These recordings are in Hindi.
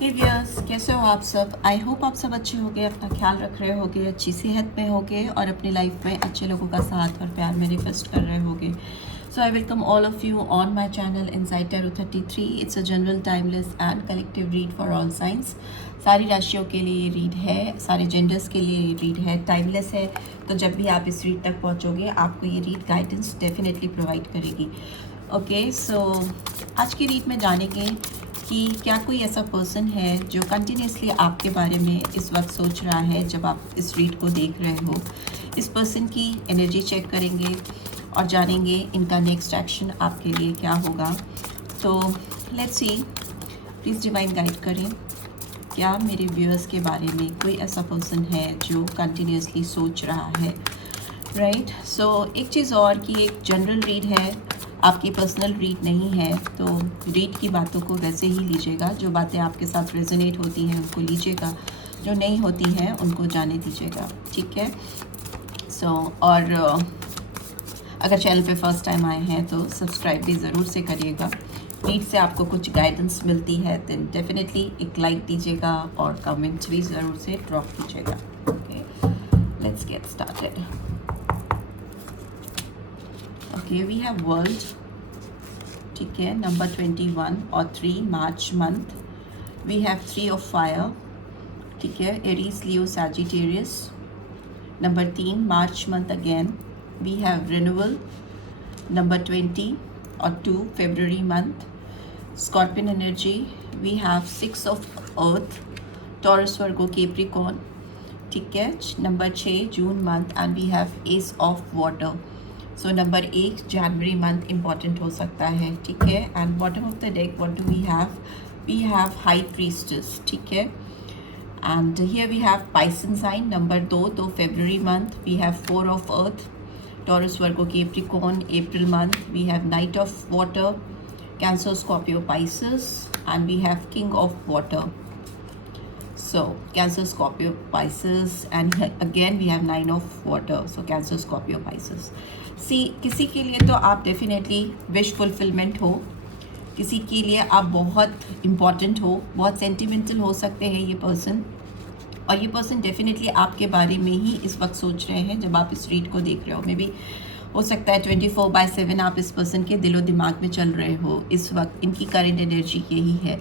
हे व्यूअर्स, कैसे हो आप सब। आई होप आप सब अच्छे होंगे, अपना ख्याल रख रहे होंगे, अच्छी सेहत में होंगे और अपनी लाइफ में अच्छे लोगों का साथ और प्यार मैनिफेस्ट कर रहे होंगे। So I welcome all of you on my channel inside tarot 33। It's a general timeless and collective read for all signs. सारी राशियों के लिए ये रीड है, सारे जेंडर्स के लिए ये रीड है, टाइमलेस है। तो जब भी आप इस रीड तक पहुँचोगे आपको ये रीड गाइडेंस डेफिनेटली प्रोवाइड करेगी। ओके, सो आज की रीड में जानेंगे कि क्या कोई ऐसा पर्सन है जो कंटिन्यूसली आपके बारे में इस वक्त सोच रहा है जब आप इस रीड को देख रहे हो। इस पर्सन की एनर्जी चेक करेंगे और जानेंगे इनका नेक्स्ट एक्शन आपके लिए क्या होगा। तो let's see, please divine guide करें, क्या मेरे व्यूअर्स के बारे में कोई ऐसा पर्सन है जो कंटिन्यूसली सोच रहा है। राइट, सो एक चीज़ और कि एक जनरल रीड है, आपकी पर्सनल रीड नहीं है, तो रीड की बातों को वैसे ही लीजिएगा। जो बातें आपके साथ रेजोनेट होती हैं उनको लीजिएगा, जो नहीं होती हैं उनको जाने दीजिएगा, ठीक है। और अगर चैनल पे फर्स्ट टाइम आए हैं तो सब्सक्राइब भी ज़रूर से करिएगा। रीड से आपको कुछ गाइडेंस मिलती है तो डेफिनेटली एक लाइक दीजिएगा और कमेंट भी ज़रूर से ड्रॉप कीजिएगा। Okay, let's get started. Okay, we have world, ठीक है, नंबर 21 और 3 March month. We have 3 of fire, ठीक है, Aries, Leo, Sagittarius. Number 3 March month again we have renewal, number 20 और 2 February month. Scorpion energy, we have 6 of earth, Taurus, Virgo, Capricorn, ठीक है। Number 6 June month and we have S of water. So number 1 January month important हो सकता है, ठीक है। And bottom of the deck what do we have high priestess, ठीक है। And here we have Pisces sign, number 2 February month. We have 4 of earth, Taurus, Virgo, Capricorn, April month. We have knight of water, Cancer, Scorpio, Pisces, and we have king of water. So Cancer, Scorpio, Pisces, and again we have 9 of water. So Cancer, Scorpio, Pisces. See, किसी के लिए तो आप डेफिनेटली विश फुलफिलमेंट हो, किसी के लिए आप बहुत इम्पॉर्टेंट हो, बहुत सेंटिमेंटल हो सकते हैं ये पर्सन। और ये पर्सन डेफिनेटली आपके बारे में ही इस वक्त सोच रहे हैं जब आप इस रीड को देख रहे हो। मे बी हो सकता है 24/7 आप इस पर्सन के दिलो दिमाग में चल रहे हो इस वक्त। इनकी करंट एनर्जी यही है।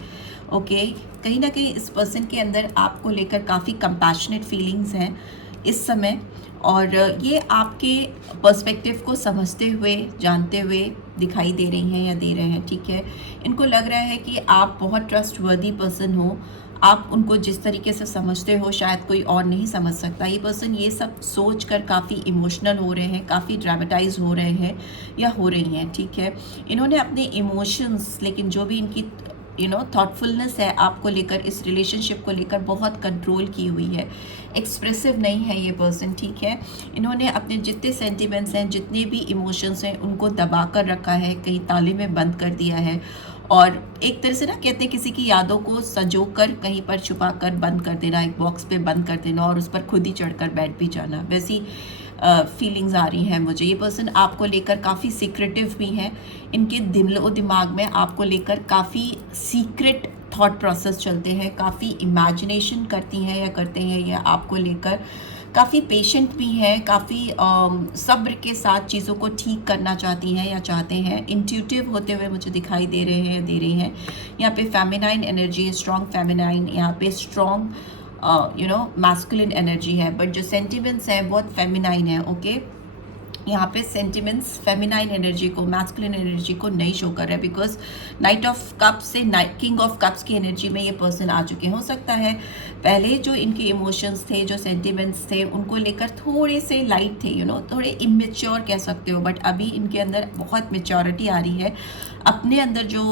ओके, कहीं ना कहीं इस पर्सन के अंदर आपको लेकर काफ़ी कंपैशनेट फीलिंग्स हैं इस समय, और ये आपके पर्सपेक्टिव को समझते हुए, जानते हुए दिखाई दे रही हैं या दे रहे हैं, ठीक है। इनको लग रहा है कि आप बहुत ट्रस्टवर्दी पर्सन हो, आप उनको जिस तरीके से समझते हो शायद कोई और नहीं समझ सकता। ये पर्सन ये सब सोच कर काफ़ी इमोशनल हो रहे हैं, काफ़ी ड्रामेटाइज हो रहे हैं या हो रही हैं, ठीक है। इन्होंने अपने इमोशंस, लेकिन जो भी इनकी थॉटफुलनेस है आपको लेकर, इस रिलेशनशिप को लेकर बहुत कंट्रोल की हुई है। एक्सप्रेसिव नहीं है ये पर्सन, ठीक है। इन्होंने अपने जितने सेंटिमेंट्स हैं, जितने भी इमोशंस हैं, उनको दबा कर रखा है, कहीं ताले में बंद कर दिया है। और एक तरह से ना कहते हैं किसी की यादों को संजो कर कहीं पर छुपा कर बंद कर देना, एक बॉक्स पे बंद कर देना और उस पर खुद ही चढ़कर बैठ भी जाना, वैसी फीलिंग्स आ रही हैं मुझे। ये पर्सन आपको लेकर काफ़ी सीक्रेटिव भी हैं। इनके दिलो दिमाग में आपको लेकर काफ़ी सीक्रेट थॉट प्रोसेस चलते हैं, काफ़ी इमेजिनेशन करती हैं या करते हैं ये आपको लेकर। काफ़ी पेशेंट भी हैं, काफ़ी सब्र के साथ चीज़ों को ठीक करना चाहती हैं या चाहते हैं। इंट्यूटिव होते हुए मुझे दिखाई दे रहे हैं या दे रही हैं। यहाँ पे फेमिनाइन एनर्जी है, स्ट्रॉन्ग फेमिनाइन, यहाँ पे स्ट्रॉन्ग मैस्कुलिन एनर्जी है, बट जो सेंटिमेंट्स हैं बहुत फेमिनाइन है। ओके, यहाँ पे सेंटिमेंट्स फेमिनाइन एनर्जी को, मैस्कुलिन एनर्जी को नहीं शो कर रहा है, बिकॉज नाइट ऑफ कप्स से किंग ऑफ कप्स की एनर्जी में ये पर्सन आ चुके हैं। हो सकता है पहले जो इनके इमोशंस थे, जो सेंटिमेंट्स थे, उनको लेकर थोड़े से लाइट थे, थोड़े इमेच्योर कह सकते हो, बट अभी इनके अंदर बहुत मेच्योरिटी आ रही है। अपने अंदर जो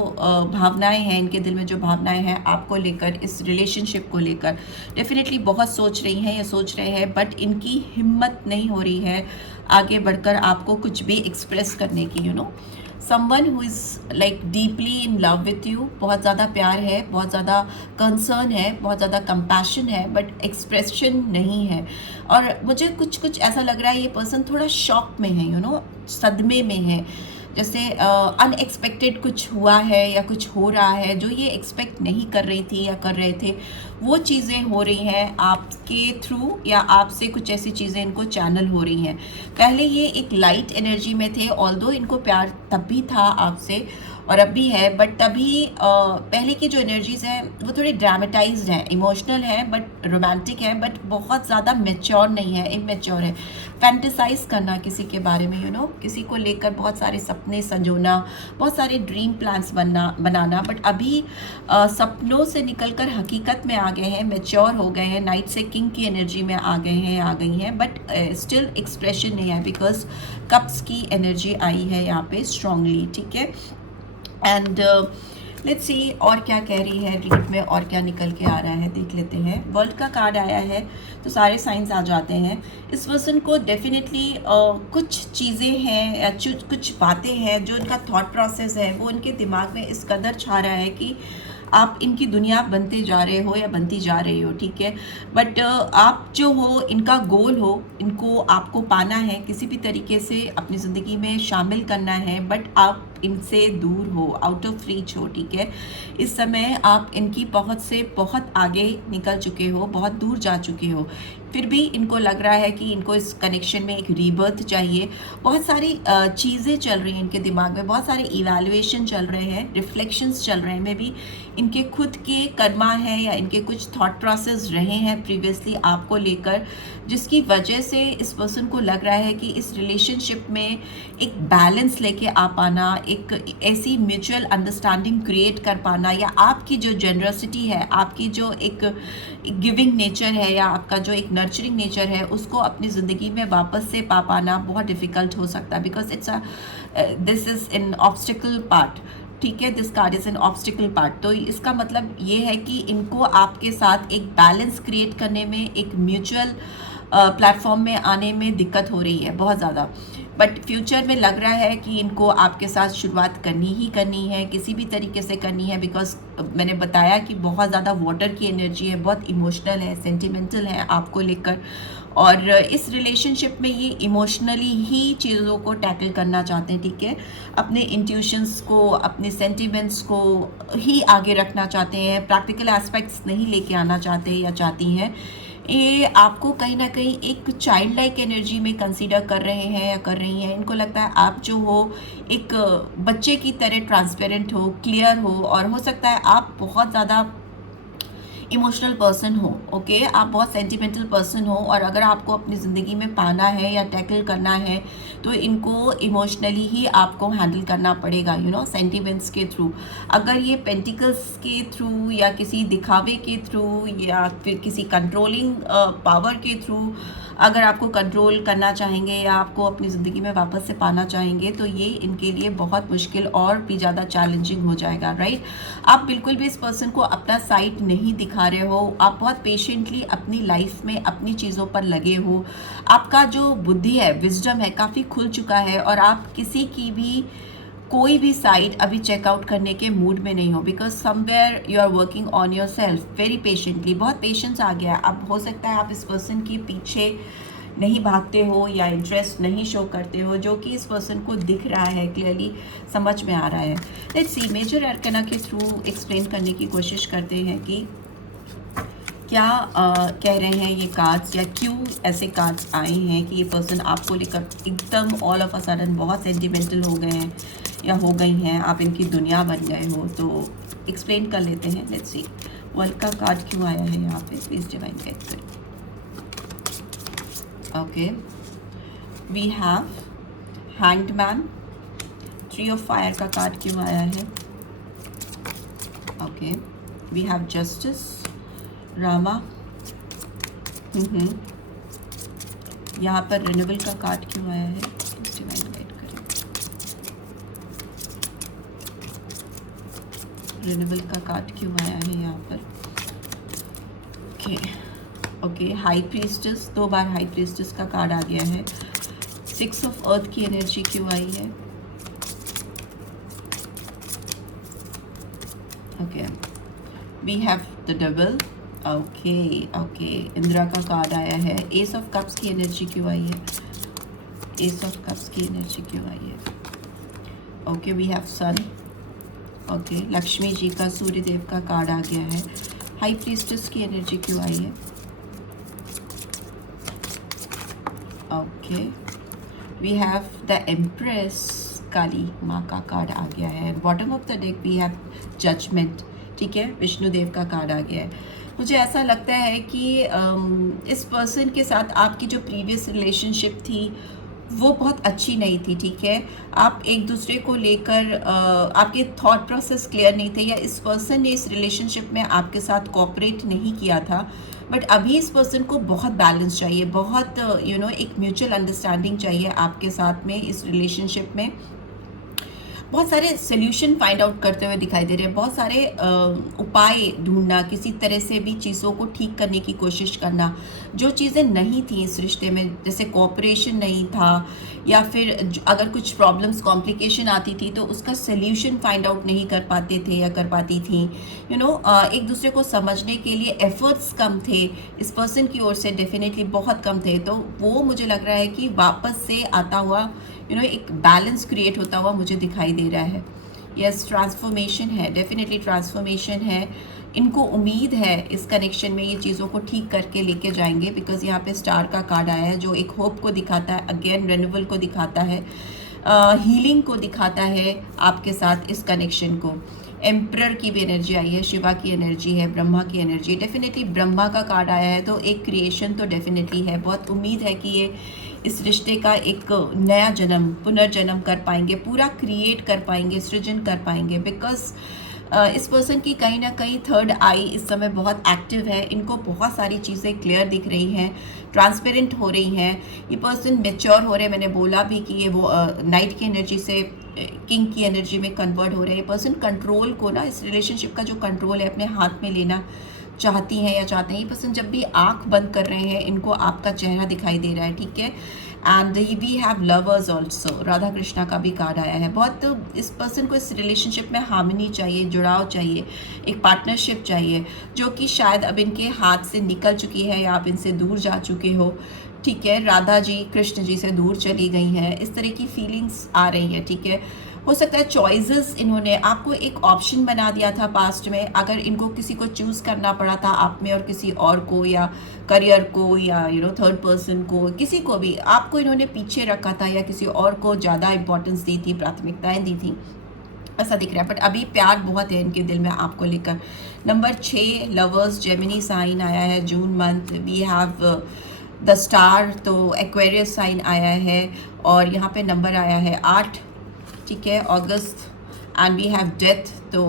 भावनाएं हैं, इनके दिल में जो भावनाएं हैं आपको लेकर, इस रिलेशनशिप को लेकर डेफिनेटली बहुत सोच रही हैं या सोच रहे हैं, बट इनकी हिम्मत नहीं हो रही है आगे बढ़कर आपको कुछ भी एक्सप्रेस करने की। Someone who is like deeply in love with you, बहुत ज़्यादा प्यार है, बहुत ज़्यादा कंसर्न है, बहुत ज़्यादा कंपैशन है, बट एक्सप्रेशन नहीं है। और मुझे कुछ ऐसा लग रहा है ये पर्सन थोड़ा शॉक में है, सदमे में है। जैसे अनएक्सपेक्टेड कुछ हुआ है या कुछ हो रहा है जो ये एक्सपेक्ट नहीं कर रही थी या कर रहे थे, वो चीज़ें हो रही हैं आपके थ्रू, या आपसे कुछ ऐसी चीज़ें इनको चैनल हो रही हैं। पहले ये एक लाइट एनर्जी में थे, ऑल्दो इनको प्यार तब भी था आपसे और अब भी है, बट तभी पहले की जो एनर्जीज़ हैं वो थोड़ी ड्रामेटाइज्ड हैं, इमोशनल हैं बट रोमांटिक है, बट बहुत ज़्यादा मेच्योर नहीं है, इमेच्योर है। फैंटेसाइज करना किसी के बारे में, किसी को लेकर बहुत सारे सपने संजोना, बहुत सारे ड्रीम प्लान्स बनाना, बट अभी सपनों से निकलकर हकीकत में आ गए हैं, मेच्योर हो गए हैं, नाइट से किंग की एनर्जी में आ गई हैं, बट स्टिल एक्सप्रेशन नहीं है, बिकॉज कप्स की एनर्जी आई है यहाँ पे स्ट्रांगली, ठीक है। एंड लेट्स सी और क्या कह रही है रीड में, और क्या निकल के आ रहा है देख लेते हैं। वर्ल्ड का कार्ड आया है तो सारे साइंस आ जाते हैं। इस पर्सन को डेफिनेटली कुछ चीज़ें हैं या कुछ बातें हैं जो इनका थॉट प्रोसेस है वो इनके दिमाग में इस कदर छा रहा है कि आप इनकी दुनिया बनते जा रहे हो या बनती जा रही हो, ठीक है। बट आप जो हो, इनका गोल हो, इनको आपको पाना है, किसी भी तरीके से अपनी ज़िंदगी में शामिल करना है, बट आप इनसे दूर हो, आउट ऑफ रीच हो, ठीक है। इस समय आप इनकी पहुंच से बहुत आगे निकल चुके हो, बहुत दूर जा चुके हो, फिर भी इनको लग रहा है कि इनको इस कनेक्शन में एक रीबर्थ चाहिए। बहुत सारी चीज़ें चल रही हैं इनके दिमाग में, बहुत सारे इवैल्यूएशन चल रहे हैं, रिफ्लेक्शंस चल रहे हैं, मे भी इनके खुद के कर्मा है या इनके कुछ थॉट प्रोसेस रहे हैं प्रीवियसली आपको लेकर, जिसकी वजह से इस पर्सन को लग रहा है कि इस रिलेशनशिप में एक बैलेंस लेके आ पाना, एक ऐसी म्यूचुअल अंडरस्टैंडिंग क्रिएट कर पाना, या आपकी जो जनरसिटी है, आपकी जो एक गिविंग नेचर है, या आपका जो एक नर्चरिंग नेचर है, उसको अपनी ज़िंदगी में वापस से पा पाना बहुत डिफ़िकल्ट हो सकता है, because this is an obstacle part, ठीक है। This card is an obstacle part. तो इसका मतलब ये है कि इनको आपके साथ एक बैलेंस क्रिएट करने में, एक म्यूचुअल प्लेटफॉर्म में आने में दिक्कत हो रही है बहुत ज़्यादा, बट फ्यूचर में लग रहा है कि इनको आपके साथ शुरुआत करनी है, किसी भी तरीके से करनी है, बिकॉज मैंने बताया कि बहुत ज़्यादा वाटर की एनर्जी है, बहुत इमोशनल है, सेंटिमेंटल है आपको लेकर, और इस रिलेशनशिप में ये इमोशनली ही चीज़ों को टैकल करना चाहते हैं, ठीक है। अपने इंट्यूशंस को, अपने सेंटिमेंट्स को ही आगे रखना चाहते हैं, प्रैक्टिकल एस्पेक्ट्स नहीं लेके आना चाहते या चाहती हैं। ये आपको कहीं ना कहीं एक चाइल्ड लाइक एनर्जी में कंसीडर कर रहे हैं या कर रही हैं। इनको लगता है आप जो हो एक बच्चे की तरह ट्रांसपेरेंट हो, क्लियर हो, और हो सकता है आप बहुत ज़्यादा इमोशनल पर्सन हो, ओके, आप बहुत सेंटिमेंटल पर्सन हो, और अगर आपको अपनी ज़िंदगी में पाना है या टैकल करना है तो इनको इमोशनली ही आपको हैंडल करना पड़ेगा, सेंटिमेंट्स के थ्रू। अगर ये पेंटिकल्स के थ्रू या किसी दिखावे के थ्रू या फिर किसी कंट्रोलिंग पावर के थ्रू अगर आपको कंट्रोल करना चाहेंगे या आपको अपनी ज़िंदगी में वापस से पाना चाहेंगे, तो ये इनके लिए बहुत मुश्किल और भी ज़्यादा चैलेंजिंग हो जाएगा, राइट। आप बिल्कुल भी इस पर्सन को अपना साइड नहीं दिखा रहे हो, आप बहुत पेशेंटली अपनी लाइफ में अपनी चीज़ों पर लगे हो, आपका जो बुद्धि है, विजडम है, काफ़ी खुल चुका है, और आप किसी की भी कोई भी साइड अभी चेकआउट करने के मूड में नहीं हो, because somewhere you are working on yourself very patiently. बहुत पेशेंस आ गया है। अब हो सकता है आप इस पर्सन के पीछे नहीं भागते हो या इंटरेस्ट नहीं शो करते हो, जो कि इस पर्सन को दिख रहा है, क्लियरली समझ में आ रहा है। लेट्स सी, मेजर अरकाना के थ्रू एक्सप्लेन करने की कोशिश करते हैं कि क्या कह रहे हैं ये कार्ड्स, या क्यों ऐसे कार्ड्स आए हैं कि ये पर्सन आपको लेकर एकदम ऑल ऑफ अ सडन बहुत सेंटिमेंटल हो गए हैं या हो गई हैं, आप इनकी दुनिया बन गए हो। तो एक्सप्लेन कर लेते हैं। लेट्स सी, वर्ल्ड का कार्ड क्यों आया है यहाँ पे, प्लीज डिवाइन गाइड करें। Okay, we have hanged man, 3 of fire का कार्ड क्यों आया है। ओके, वी हैव जस्टिस, रामा, यहाँ पर रिन्यूअल का कार्ड क्यों आया है, डिवाइन गाइड करें। रिन्यूअल का कार्ड क्यों आया है यहाँ पर। ओके, हाई प्रीस्टेस, 2 बार हाई प्रीस्टेस का कार्ड आ गया है। 6 ऑफ अर्थ की एनर्जी क्यों आई है। Okay, we have the double. Okay, Indira का कार्ड आया है। एस ऑफ कप्स की एनर्जी क्यों आई है। एस ऑफ कप्स की एनर्जी क्यों आई है। Okay we have sun, okay Lakshmi ji का, सूर्य देव का कार्ड आ गया है। हाई प्रीस्टेस की एनर्जी क्यों आई है? Okay we have the empress, Kali माँ का कार्ड आ गया है। Bottom of the deck we have judgement, ठीक है, विष्णु देव का कार्ड आ गया है। मुझे ऐसा लगता है कि इस पर्सन के साथ आपकी जो प्रीवियस रिलेशनशिप थी वो बहुत अच्छी नहीं थी, ठीक है। आप एक दूसरे को लेकर आपके थॉट प्रोसेस क्लियर नहीं थे, या इस पर्सन ने इस रिलेशनशिप में आपके साथ कोऑपरेट नहीं किया था। बट अभी इस पर्सन को बहुत बैलेंस चाहिए, बहुत एक म्यूचुअल अंडरस्टैंडिंग चाहिए आपके साथ में। इस रिलेशनशिप में बहुत सारे सोल्यूशन फाइंड आउट करते हुए दिखाई दे रहे हैं, बहुत सारे उपाय ढूंढना, किसी तरह से भी चीज़ों को ठीक करने की कोशिश करना। जो चीज़ें नहीं थी इस रिश्ते में, जैसे कोऑपरेशन नहीं था, या फिर अगर कुछ प्रॉब्लम्स कॉम्प्लिकेशन आती थी तो उसका सोल्यूशन फाइंड आउट नहीं कर पाते थे या कर पाती थी। एक दूसरे को समझने के लिए एफर्ट्स कम थे इस पर्सन की ओर से, डेफिनेटली बहुत कम थे। तो वो मुझे लग रहा है कि वापस से आता हुआ एक बैलेंस क्रिएट होता हुआ मुझे दिखाई दे रहा है। यस, ट्रांसफॉर्मेशन है, डेफिनेटली ट्रांसफॉर्मेशन है। इनको उम्मीद है इस कनेक्शन में ये चीज़ों को ठीक करके लेके जाएंगे, बिकॉज यहाँ पे स्टार का कार्ड आया है जो एक होप को दिखाता है, अगेन रेन्यूअल को दिखाता है, हीलिंग को दिखाता है आपके साथ इस कनेक्शन को। एम्परर की भी एनर्जी आई है, शिवा की एनर्जी है, ब्रह्मा की एनर्जी, डेफिनेटली ब्रह्मा का कार्ड आया है, तो एक क्रिएशन तो डेफिनेटली है। बहुत उम्मीद है कि ये इस रिश्ते का एक नया जन्म, पुनर्जन्म कर पाएंगे, पूरा क्रिएट कर पाएंगे, सृजन कर पाएंगे। बिकॉज इस पर्सन की कहीं ना कहीं थर्ड आई इस समय बहुत एक्टिव है, इनको बहुत सारी चीज़ें क्लियर दिख रही हैं, ट्रांसपेरेंट हो रही हैं। ये पर्सन मेच्योर हो रहे हैं, मैंने बोला भी कि ये वो नाइट की एनर्जी से किंग की एनर्जी में कन्वर्ट हो रहे हैं। ये पर्सन कंट्रोल को ना, इस रिलेशनशिप का जो कंट्रोल है अपने हाथ में लेना चाहती हैं या चाहते हैं। ये पर्सन जब भी आंख बंद कर रहे हैं इनको आपका चेहरा दिखाई दे रहा है, ठीक है। And we have lovers also, Radha Krishna का भी कार्ड आया है। बहुत इस पर्सन को इस रिलेशनशिप में हार्मनी चाहिए, जुड़ाव चाहिए, एक पार्टनरशिप चाहिए, जो कि शायद अब इनके हाथ से निकल चुकी है या आप इनसे दूर जा चुके हो, ठीक है। राधा जी कृष्ण जी से दूर चली गई हैं, इस तरह की फीलिंग्स आ रही है, ठीक है। हो सकता है चॉइसेस इन्होंने आपको एक ऑप्शन बना दिया था पास्ट में, अगर इनको किसी को चूज़ करना पड़ा था आप में और किसी और को, या करियर को, या थर्ड पर्सन को, किसी को भी आपको इन्होंने पीछे रखा था या किसी और को ज़्यादा इंपॉर्टेंस दी थी, प्राथमिकताएं दी थी, ऐसा दिख रहा है। बट अभी प्यार बहुत है इनके दिल में आपको लेकर। नंबर 6 लवर्स, जेमिनी साइन आया है June month. We have the star, तो एक्वेरियस साइन आया है, और यहाँ पे नंबर आया है 8, ठीक है, अगस्त। एंड वी हैव डेथ, तो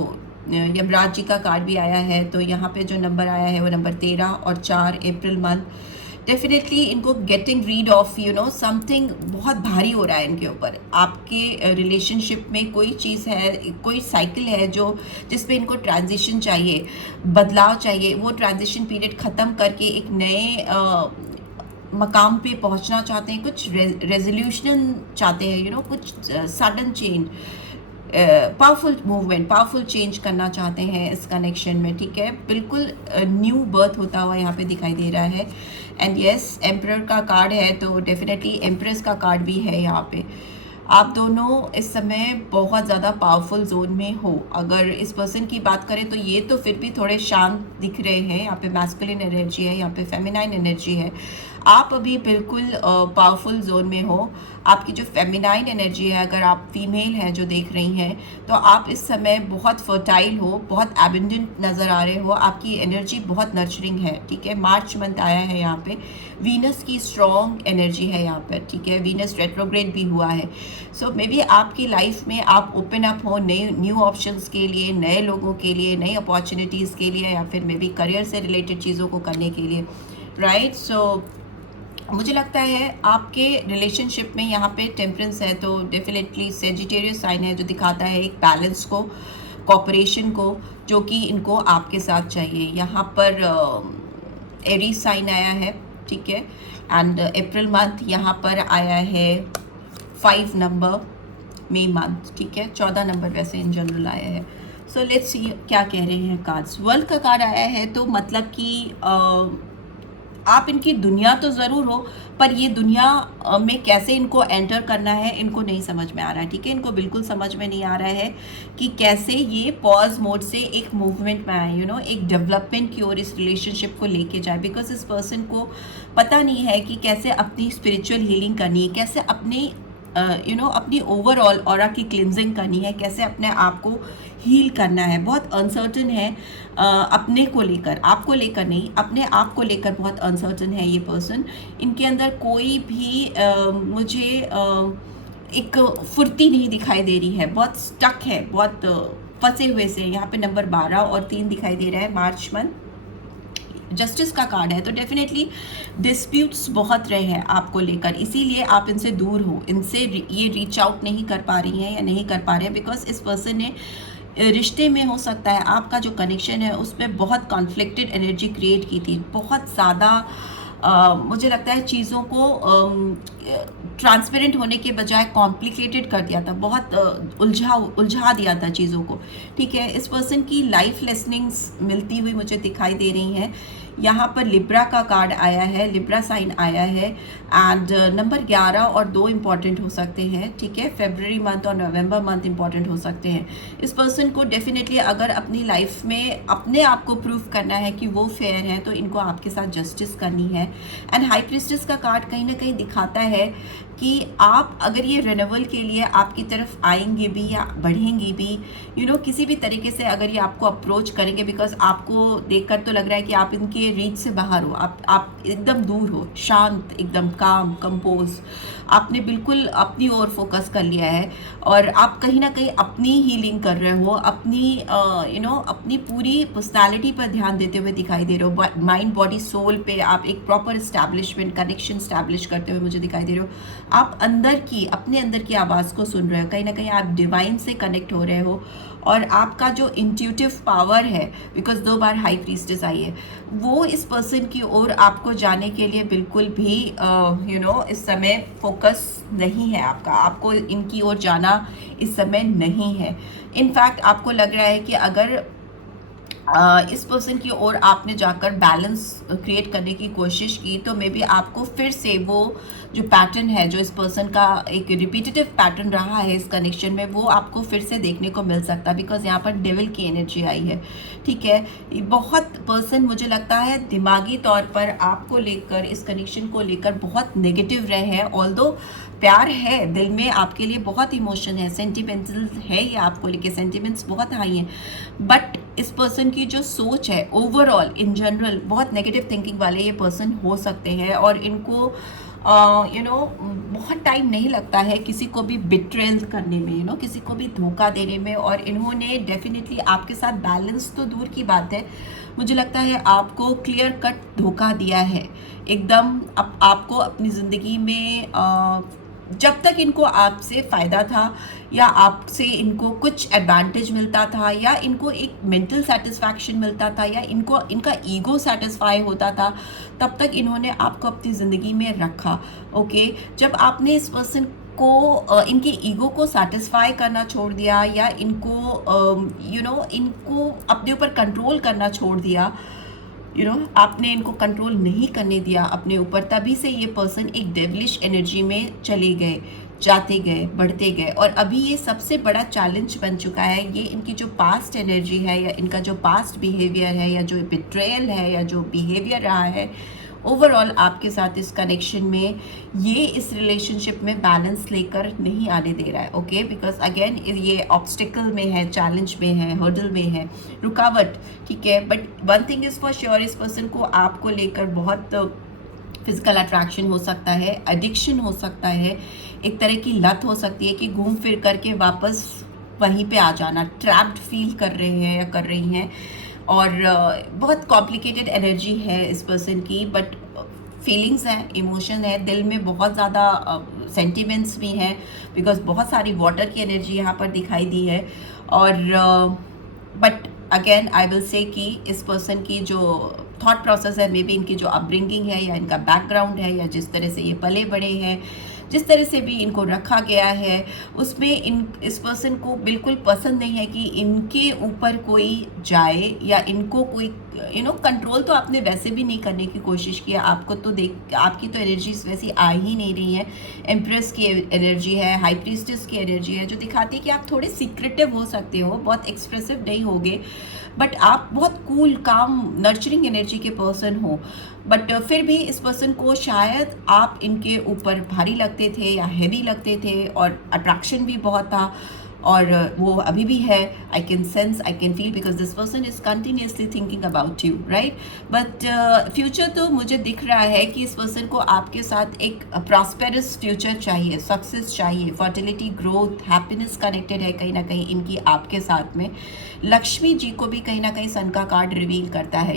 यमराज जी का कार्ड भी आया है, तो यहाँ पे जो नंबर आया है वो नंबर 13 और 4 अप्रैल मंथ। डेफिनेटली इनको गेटिंग रीड ऑफ समथिंग बहुत भारी हो रहा है इनके ऊपर। आपके रिलेशनशिप में कोई चीज़ है, कोई साइकिल है जो जिसपे इनको ट्रांजिशन चाहिए, बदलाव चाहिए। वो ट्रांजिशन पीरियड ख़त्म करके एक नए मकाम पे पहुंचना चाहते हैं, कुछ रेजोल्यूशन चाहते हैं, कुछ sudden change, powerful movement, powerful change करना चाहते हैं इस कनेक्शन में, ठीक है। बिल्कुल न्यू बर्थ होता हुआ यहाँ पे दिखाई दे रहा है। एंड यस, एम्परर का कार्ड है, तो डेफिनेटली एम्प्रेस का कार्ड भी है यहाँ पे। आप दोनों इस समय बहुत ज़्यादा पावरफुल जोन में हो। अगर इस पर्सन की बात करें तो ये तो फिर भी थोड़े शांत दिख रहे हैं, यहाँ पे मैस्कुलिन एनर्जी है, यहाँ पे फेमिनाइन एनर्जी है। आप अभी बिल्कुल पावरफुल जोन में हो। आपकी जो फेमिनाइन एनर्जी है, अगर आप फीमेल हैं जो देख रही हैं, तो आप इस समय बहुत फर्टाइल हो, बहुत एबंडेंट नज़र आ रहे हो, आपकी एनर्जी बहुत नर्चरिंग है, ठीक है। मार्च मंथ आया है यहाँ पे, वीनस की स्ट्रॉन्ग एनर्जी है यहाँ पर, ठीक है। वीनस रेट्रोग्रेड भी हुआ है, सो मे बी आपकी लाइफ में आप ओपन अप हो नए न्यू ऑप्शंस के लिए, नए लोगों के लिए, नई अपॉर्चुनिटीज़ के लिए, या फिर मे बी करियर से रिलेटेड चीज़ों को करने के लिए, राइट। सो मुझे लगता है आपके रिलेशनशिप में यहाँ पे टेम्परेंस है, तो डेफिनेटली सेजिटेरियस साइन है जो दिखाता है एक बैलेंस को, कॉपरेशन को, जो कि इनको आपके साथ चाहिए। यहाँ पर एरीज साइन आया है, ठीक है। एंड अप्रैल मंथ यहाँ पर आया है 5 नंबर, मई मंथ, ठीक है। 14 नंबर वैसे इन जनरल आया है। सो लेट्स सी क्या कह रहे हैं कार्ड्स। वर्ल्ड का कार्ड आया है, तो मतलब कि आप इनकी दुनिया तो ज़रूर हो, पर ये दुनिया में कैसे इनको एंटर करना है इनको नहीं समझ में आ रहा है, ठीक है। इनको बिल्कुल समझ में नहीं आ रहा है कि कैसे ये पॉज मोड से एक मूवमेंट में आए, एक डेवलपमेंट की ओर इस रिलेशनशिप को लेके जाए। बिकॉज इस पर्सन को पता नहीं है कि कैसे अपनी स्पिरिचुअल हीलिंग करनी है, कैसे अपनी अपनी ओवरऑल ऑरा की क्लिनजिंग करनी है, कैसे अपने आप को हील करना है। बहुत अनसर्टन है अपने को लेकर, आपको लेकर नहीं, अपने आप को लेकर बहुत अनसर्टन है ये पर्सन। इनके अंदर कोई भी मुझे एक फुर्ती नहीं दिखाई दे रही है, बहुत स्टक है, बहुत फंसे हुए से। यहाँ पे नंबर 12 और 3 दिखाई दे रहा है। मार्च मंथ जस्टिस का कार्ड है, तो डेफिनेटली डिस्प्यूट्स बहुत रहे हैं आपको लेकर, इसीलिए आप इनसे दूर हो, इनसे ये रीच आउट नहीं कर पा रही हैं या नहीं कर पा रहे हैं। बिकॉज इस पर्सन ने रिश्ते में, हो सकता है आपका जो कनेक्शन है उसमें बहुत कॉन्फ्लिक्टेड एनर्जी क्रिएट की थी, बहुत ज़्यादा मुझे लगता है चीज़ों को ट्रांसपेरेंट होने के बजाय कॉम्प्लिकेटेड कर दिया था, बहुत उलझा दिया था चीज़ों को, ठीक है। इस पर्सन की लाइफ लेसनिंग्स मिलती हुई मुझे दिखाई दे रही हैं। यहाँ पर लिब्रा का कार्ड आया है, लिब्रा साइन आया है, एंड नंबर 11 और 2 इंपॉर्टेंट हो सकते हैं, ठीक है। फरवरी मंथ और नवंबर मंथ इंपॉर्टेंट हो सकते हैं। इस पर्सन को डेफिनेटली अगर अपनी लाइफ में अपने आप को प्रूव करना है कि वो फेयर है, तो इनको आपके साथ जस्टिस करनी है। एंड हाई प्रीस्टेस का कार्ड कहीं ना कहीं दिखाता है कि आप अगर ये रिन्यूअल के लिए आपकी तरफ आएंगे भी या बढ़ेंगी भी, किसी भी तरीके से अगर ये आपको अप्रोच करेंगे, बिकॉज आपको देखकर तो लग रहा है कि आप इनके रीच से बाहर हो, आप एकदम दूर हो, शांत, एकदम काम, कंपोज, आपने बिल्कुल अपनी ओर फोकस कर लिया है, और आप कहीं ना कहीं अपनी हीलिंग कर रहे हो, अपनी अपनी पूरी पर्सनैलिटी पर ध्यान देते हुए दिखाई दे रहे हो। माइंड, बॉडी, सोल पे आप एक प्रॉपर एस्टैब्लिशमेंट, कनेक्शन एस्टैब्लिश करते हुए मुझे दिखाई दे रहे हो। आप अपने अंदर की आवाज़ को सुन रहे हो, कहीं ना कहीं आप डिवाइन से कनेक्ट हो रहे हो, और आपका जो इंट्यूटिव पावर है, बिकॉज 2 बार हाई प्रीस्टेस आई है, वो इस पर्सन की ओर आपको जाने के लिए बिल्कुल भी इस समय फोकस नहीं है आपका, आपको इनकी ओर जाना इस समय नहीं है। इनफैक्ट आपको लग रहा है कि अगर इस पर्सन की ओर आपने जाकर बैलेंस क्रिएट करने की कोशिश की, तो मे बी आपको फिर से वो जो पैटर्न है, जो इस पर्सन का एक रिपीटेटिव पैटर्न रहा है इस कनेक्शन में, वो आपको फिर से देखने को मिल सकता है। बिकॉज यहाँ पर डेविल की एनर्जी आई है, ठीक है। बहुत पर्सन मुझे लगता है दिमागी तौर पर आपको लेकर, इस कनेक्शन को लेकर बहुत नेगेटिव रहे हैं। ऑल्दो प्यार है दिल में, आपके लिए बहुत इमोशन है, सेंटिमेंटल है ये आपको लेके, सेंटिमेंट्स बहुत हाई हैं, बट इस पर्सन की जो सोच है ओवरऑल इन जनरल बहुत नेगेटिव थिंकिंग वाले ये पर्सन हो सकते हैं, और इनको बहुत टाइम नहीं लगता है किसी को भी बिट्रेल करने में, किसी को भी धोखा देने में, और इन्होंने डेफिनेटली आपके साथ बैलेंस तो दूर की बात है, मुझे लगता है आपको क्लियर कट धोखा दिया है एकदम। आपको अपनी ज़िंदगी में जब तक इनको आपसे फ़ायदा था, या आपसे इनको कुछ एडवांटेज मिलता था, या इनको एक मेंटल सेटिस्फैक्शन मिलता था, या इनका ईगो सेटिस्फाई होता था, तब तक इन्होंने आपको अपनी ज़िंदगी में रखा, ओके। जब आपने इस पर्सन को इनके ईगो को सेटिस्फाई करना छोड़ दिया, या इनको इनको अपने ऊपर कंट्रोल करना छोड़ दिया, आपने इनको कंट्रोल नहीं करने दिया अपने ऊपर, तभी से ये पर्सन एक डेविलिश एनर्जी में चले गए, जाते गए, बढ़ते गए, और अभी ये सबसे बड़ा चैलेंज बन चुका है। ये इनकी जो पास्ट एनर्जी है, या इनका जो पास्ट बिहेवियर है, या जो बिट्रेयल है, या जो बिहेवियर रहा है ओवरऑल आपके साथ इस कनेक्शन में, ये इस रिलेशनशिप में बैलेंस लेकर नहीं आने दे रहा है, ओके। बिकॉज अगेन ये ऑब्स्टिकल में है, चैलेंज में है, हर्डल में है, रुकावट, ठीक है। But one thing is for sure, इस पर्सन को आपको लेकर बहुत फिजिकल अट्रैक्शन हो सकता है, एडिक्शन हो सकता है, एक तरह की लत हो सकती है कि घूम फिर करके वापस वहीं पे आ जाना, ट्रैप्ड फील कर रहे हैं या कर रही हैं, और बहुत कॉम्प्लिकेटेड एनर्जी है इस पर्सन की, बट फीलिंग्स हैं, इमोशन है, दिल में बहुत ज़्यादा सेंटिमेंट्स भी हैं, बिकॉज बहुत सारी वाटर की एनर्जी यहाँ पर दिखाई दी है। और but again I will say कि इस पर्सन की जो थॉट प्रोसेस है, मे बी इनकी जो अपब्रिंगिंग है, या इनका बैकग्राउंड है, या जिस तरह से ये पले बड़े हैं, जिस तरह से भी इनको रखा गया है, उसमें इस पर्सन को बिल्कुल पसंद नहीं है कि इनके ऊपर कोई जाए, या इनको कोई कंट्रोल तो आपने वैसे भी नहीं करने की कोशिश किया, आपको तो आपकी तो एनर्जीज वैसी आ ही नहीं रही है। एम्प्रेस की एनर्जी है, हाई प्रीस्टेस की एनर्जी है, जो दिखाती है कि आप थोड़े सीक्रेटिव हो सकते हो, बहुत एक्सप्रेसिव नहीं होगे, बट आप बहुत कूल काम नर्चरिंग एनर्जी के पर्सन हो। बट फिर भी इस पर्सन को शायद आप इनके ऊपर भारी लगते थे या हैवी लगते थे, और अट्रैक्शन भी बहुत था, और वो अभी भी है। I can sense, I can feel, because this person is continuously thinking about you, right. But future तो मुझे दिख रहा है कि इस पर्सन को आपके साथ एक प्रॉस्पेरस फ्यूचर चाहिए, सक्सेस चाहिए, फर्टिलिटी, ग्रोथ, हैप्पीनेस कनेक्टेड है कहीं ना कहीं इनकी आपके साथ में। लक्ष्मी जी को भी कहीं ना कहीं सन का कार्ड रिवील करता है,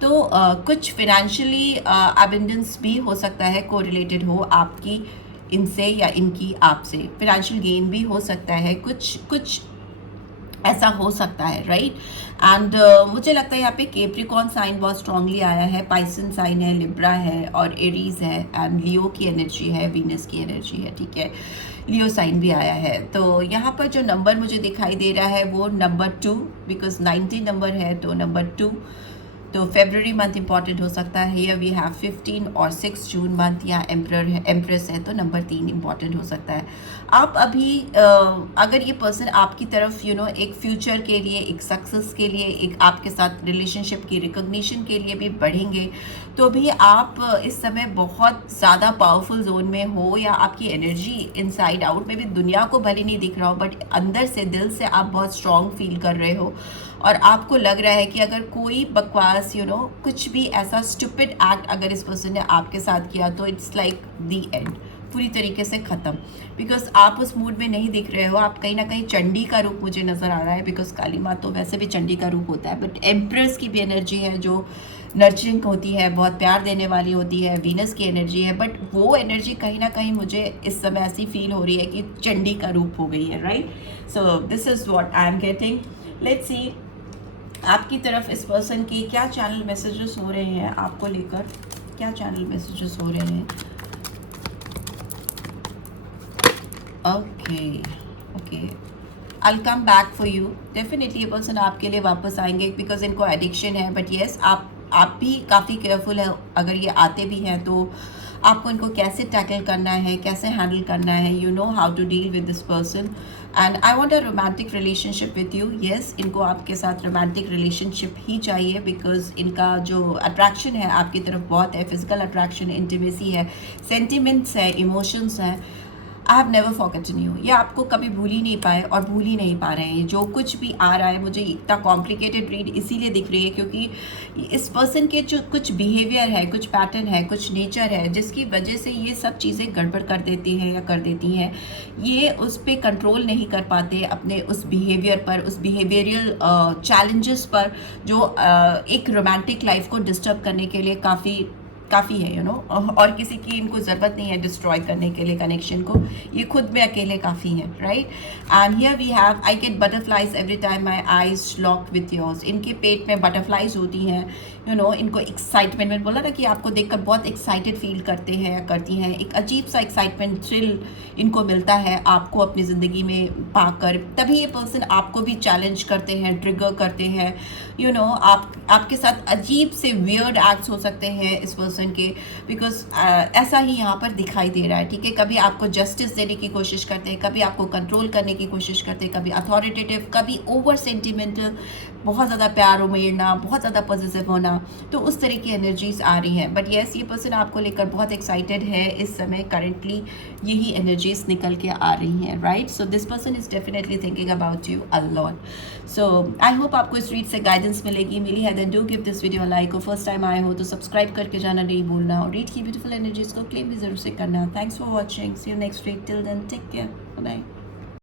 तो कुछ फिनेंशियली अबंडेंस भी हो सकता है, कोरिलेटेड हो आपकी इनसे या इनकी आपसे। फिनेंशियल गेन भी हो सकता है, कुछ ऐसा हो सकता है, राइट। एंड मुझे लगता है यहाँ पे कैप्रिकॉर्न साइन बहुत स्ट्रांगली आया है, पाइसन साइन है, लिब्रा है, और एरीज है, एंड लियो की एनर्जी है, वीनस की एनर्जी है, ठीक है। लियो साइन भी आया है। तो यहाँ पर जो नंबर मुझे दिखाई दे रहा है वो नंबर 2, बिकॉज 90 नंबर है, तो नंबर 2। तो फेब्रवरी मंथ इंपॉर्टेंट हो सकता है, या वी हैव 15 और 6 जून मंथ, या एम्प्रेस है तो नंबर 3 इंपॉर्टेंट हो सकता है। आप अभी अगर ये पर्सन आपकी तरफ एक फ्यूचर के लिए, एक सक्सेस के लिए, एक आपके साथ रिलेशनशिप की रिकॉग्निशन के लिए भी बढ़ेंगे, तो भी आप इस समय बहुत ज़्यादा पावरफुल जोन में हो, या आपकी एनर्जी इनसाइड आउट में भी दुनिया को भले नहीं दिख रहा हो, बट अंदर से, दिल से आप बहुत स्ट्रांग फील कर रहे हो, और आपको लग रहा है कि अगर कोई बकवास कुछ भी ऐसा स्टूपिड एक्ट अगर इस पर्सन ने आपके साथ किया, तो इट्स लाइक दी एंड, पूरी तरीके से ख़त्म। बिकॉज आप उस मूड में नहीं दिख रहे हो, आप कहीं ना कहीं चंडी का रूप मुझे नज़र आ रहा है, बिकॉज काली माँ तो वैसे भी चंडी का रूप होता है, बट एम्प्रेस की भी एनर्जी है जो नर्चरिंग होती है, बहुत प्यार देने वाली होती है, वीनस की एनर्जी है, बट वो एनर्जी कहीं ना कहीं मुझे इस समय ऐसी फील हो रही है कि चंडी का रूप हो गई है, right. So this is what I am getting. Let's see आपकी तरफ इस पर्सन के क्या चैनल मैसेजेस हो रहे हैं, आपको लेकर क्या चैनल मैसेजेस हो रहे हैं। Okay okay, I come back for you. Definitely ये पर्सन आपके लिए वापस आएंगे, बिकॉज इनको एडिक्शन है, बट येस आप भी काफ़ी केयरफुल है। अगर ये आते भी हैं तो आपको इनको कैसे टैकल करना है, कैसे हैंडल करना है, you know how to deal with this person. And I want a romantic relationship with you. Yes, इनको आपके साथ रोमांटिक रिलेशनशिप ही चाहिए, बिकॉज इनका जो अट्रैक्शन है आपकी तरफ बहुत है, फिजिकल अट्रैक्शन, इंटीमेसी है, सेंटिमेंट्स है, इमोशंस हैं। I have never forgotten you, ये आपको कभी भूल ही नहीं पाए और भूल ही नहीं पा रहे हैं। जो कुछ भी आ रहा है, मुझे इतना कॉम्प्लिकेटेड रीड इसीलिए दिख रही है क्योंकि इस पर्सन के जो कुछ बिहेवियर है, कुछ पैटर्न है, कुछ नेचर है, जिसकी वजह से ये सब चीज़ें गड़बड़ कर देती हैं या कर देती हैं। ये उस पर कंट्रोल नहीं कर पाते अपने उस बिहेवियर पर, उस बिहेवियरल चैलेंजेस पर, जो एक रोमांटिक लाइफ को डिस्टर्ब करने के लिए काफ़ी है, और किसी की इनको ज़रूरत नहीं है डिस्ट्रॉय करने के लिए कनेक्शन को, ये खुद में अकेले काफ़ी है, right. And here we have, I get butterflies every time my eyes lock with yours. इनके पेट में बटरफ्लाइज होती हैं, इनको एक्साइटमेंट, मैंने बोला ना कि आपको देखकर बहुत एक्साइटेड फील करते हैं या करती हैं, एक अजीब सा एक्साइटमेंट, थ्रिल इनको मिलता है आपको अपनी ज़िंदगी में पाकर। तभी ये पर्सन आपको भी चैलेंज करते हैं, ट्रिगर करते हैं, आपके साथ अजीब से वियर्ड एक्ट्स हो सकते हैं इस पर्सन के, बिकॉज ऐसा ही यहाँ पर दिखाई दे रहा है, ठीक है। कभी आपको जस्टिस देने की कोशिश करते हैं, कभी आपको कंट्रोल करने की कोशिश करते हैं, कभी अथॉरिटेटिव, कभी ओवर सेंटिमेंटल, बहुत ज़्यादा प्यार उमेड़ना, बहुत ज़्यादा पॉजिटिव होना, तो उस तरह की एनर्जीज आ रही हैं। बट येस, ये पर्सन आपको लेकर बहुत एक्साइटेड है इस समय, करंटली यही एनर्जीज निकल के आ रही हैं, right. So this person is definitely thinking about you a lot. So I hope आपको इस रीड से गाइडेंस मिली है। Then do give this video like, और फर्स्ट टाइम आए हो तो सब्सक्राइब करके जाना नहीं भूलना, और रीड की ब्यूटीफुल एनर्जीज को क्लेम भी जरूर से करना। Thanks for watching, see you next week, till then take care, bye bye.